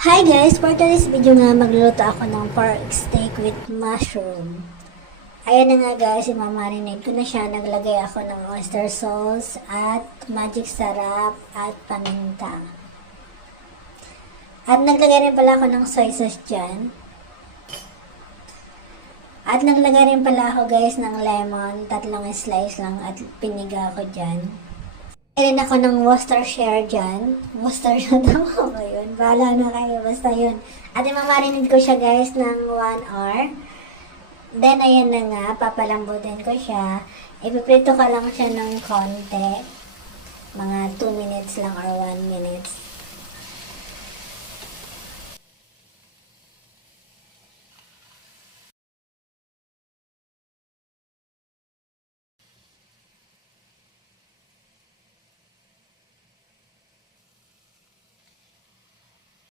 Hi guys! For today's video nga, magluluto ako ng pork steak with mushroom. Ayan na nga guys, imamarinate ko na siya. Naglagay ako ng oyster sauce at magic sarap at paminta. At naglagay rin pala ako ng soy sauce dyan. At naglagay rin pala ako guys ng lemon, 3 slice lang at piniga ako dyan. Rin ako ng Worcestershire dyan. Worcestershire tama ba yun? Bahala na kayo. Basta yun. At imamarinate ko siya guys ng 1 hour. Then ayan na nga. Papalambutin ko siya. Ipiprito ko lang siya ng konti. Mga 2 minutes lang or 1 minutes.